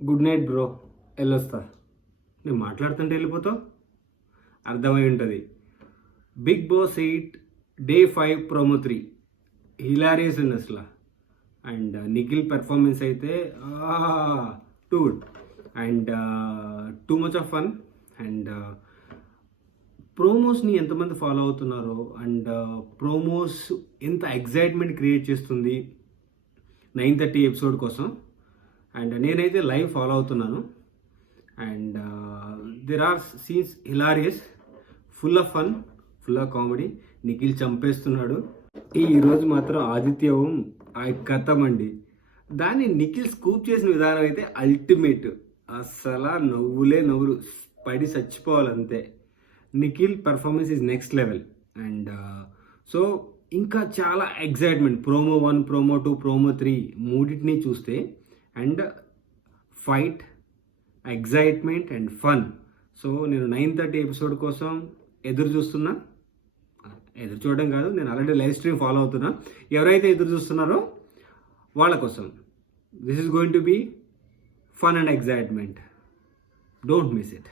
Good night bro, వెళ్ళొస్తా. నేను మాట్లాడుతుంటే వెళ్ళిపోతావు, అర్థమై ఉంటుంది. Big boss 8 Day 5 promo 3 hilarious ఉంది అసలు. అండ్ నిఖిల్ పెర్ఫార్మెన్స్ అయితే too good and too much of fun. And ప్రోమోస్ని ఎంతమంది ఫాలో అవుతున్నారో అండ్ ప్రోమోస్ ఎంత ఎగ్జైట్మెంట్ క్రియేట్ చేస్తుంది 9:30 ఎపిసోడ్ కోసం. అండ్ నేనైతే లైవ్ ఫాలో అవుతున్నాను. And there are scenes hilarious, full of fun, full of comedy. Nikhil చంపేస్తున్నాడు. ఈరోజు మాత్రం ఆదిత్య ఓం ఆ కథం అండి. దాన్ని నిఖిల్ స్కూప్ చేసిన విధానం అయితే అల్టిమేట్. అసలు నవ్వులు పడి చచ్చిపోవాలంతే. Nikhil performance is next level. And so ఇంకా చాలా ఎగ్జైట్మెంట్ ప్రోమో 1, ప్రోమో 2, ప్రోమో 3 మూడింటిని చూస్తే. And fight, excitement and fun. So నేను 9:30 ఎపిసోడ్ కోసం ఎదురు చూస్తున్నా. ఎదురు చూడడం కాదు, నేను ఆల్రెడీ లైవ్ స్ట్రీమ్ ఫాలో అవుతున్నా. ఎవరైతే ఎదురు చూస్తున్నారో వాళ్ళ కోసం this is going to be fun and excitement. Don't miss it.